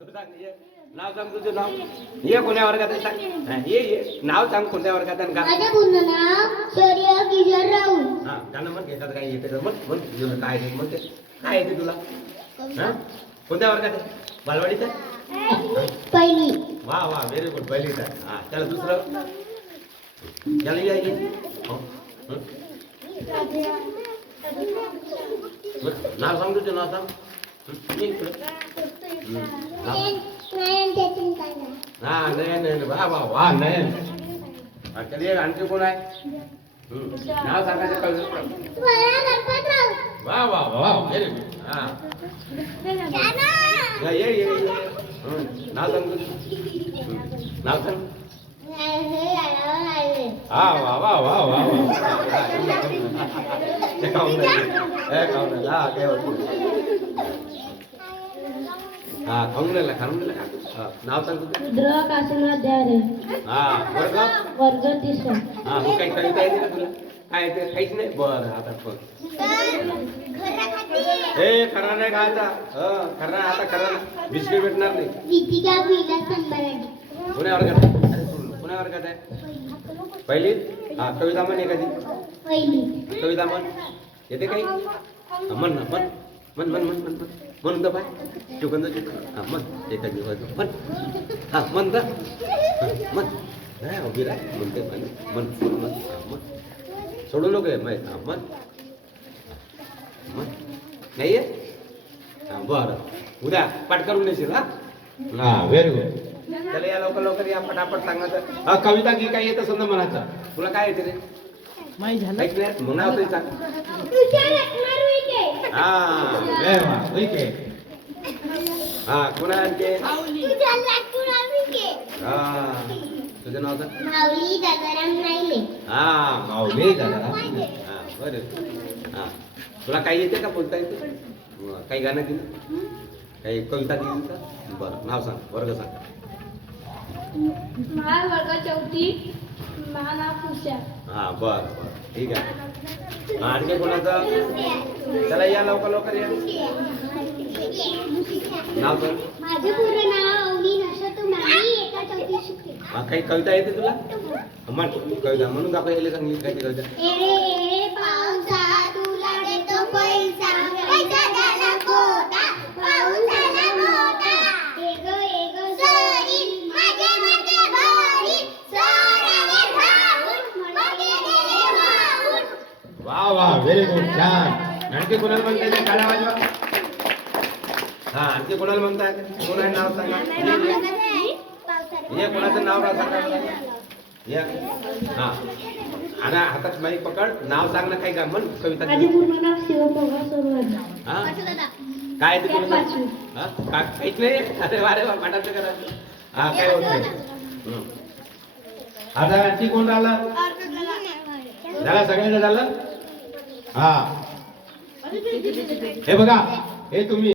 नाव सांग तुझं नाव ये कोण्या वर्गात आहे सांग हा, ये ये नाव सांग कोणत्या वर्गात आहे आणि का माझं पूर्ण नाव शौर्य किशोर राऊत हा त्यांना मग घेतात काय येते का? म्हण म्हण तुझं काय आहे ते म्हणते काय येते तुला हा कोणत्या वर्गात आहे बालवाडीत आहे पहिली वा वा व्हेरी गुड पहिलीत आहे हा त्याला दुसरं त्याला या ये हो. हं. बरं, नाव सांग तुझं नाव सांग हं, ये इकडं. हं, नाव. नयन चेतन काका हा नयन नयन वा वा वा नयन हा, त्याला ये, आणखी कोण आहे हं, नाव सांगायचं कळलं मला गणपतराव वा वा वा व्हेरी गुड हा खाऊन नाही नाही राहिला राहिला का नाव सांग तुझं रुद्र काशीनाथ द्यारे हा वर्ग वर्ग तिसरा हा मग काही कविता येते का तुला काय काहीच नाही बरं आता बघ ए खरा नाही खायचा हं, खरा आता खरा नाही. बिस्किट भेटणार नाही संबराडी पुण्या वर्गात? अरे. पुण्या वर्गात आहे पहिली हा कविता म्हण एखादी पहिली कविता म्हण येते काही म्हण ना म्हण म्हण म्हण म्हण म्हण. म्हण म्हणून तर पाय चुकंद चुकंद हा म्हण. एखादी वाजव म्हण. हा तर हा, म्हण. नाही उभी राह. म्हणते म्हण. म्हण म्हण म्हण. हा, म्हण. सोडू नको माहीत हा म्हण. म्हण. नाही आहे हा बरं. उद्या पाठ करून देशील हा? हा व्हेरी गुड त्याला या लवकर लवकर या. पटापट सांगायचं. हा कविता की काय येतं समजा म्हणायचं तुला काय येते रे? माही झालं? हा वा हा कोणा विखे हा तुझं नाव सांग. माऊली दादाराम नाईले हा माऊली दादा हा बरं. हा. तुला काही येते का बोलता येते? काही गाणं दिलं? काही कविता दिली का? बरं नाव सांग वर्ग सांग. वर्ग चौथी हा बरं बरं. ठीक आहे. आणखी कोणाचं? चला या लवकर लवकर या. नाव सांग माझं पूर्ण नाव अवनी नशा मी एका चौथी शिकते हा, काही कविता येते तुला? म्हण कविता म्हणून दाखव यायला सांगितली ती कविता वा व्हेरी गुड छान. आणखी कोणाला म्हणताय ते? टाळ्या वाजवा हा आणखी कोणाला म्हणताय? कोण आहे नाव सांगा? हे कोणाचं नाव सांगा. या हा. आणि हातात माईक पकड. नाव सांग ना काही का म्हण. कविता हा? काय ते तुला हा? काहीच नाही अरे वारे वा पाठाचं करा. हा काय होत हं. आता आणखी कोण राहिला? झाला सगळ्यांना झालं? हा. हे बघा हे तुम्ही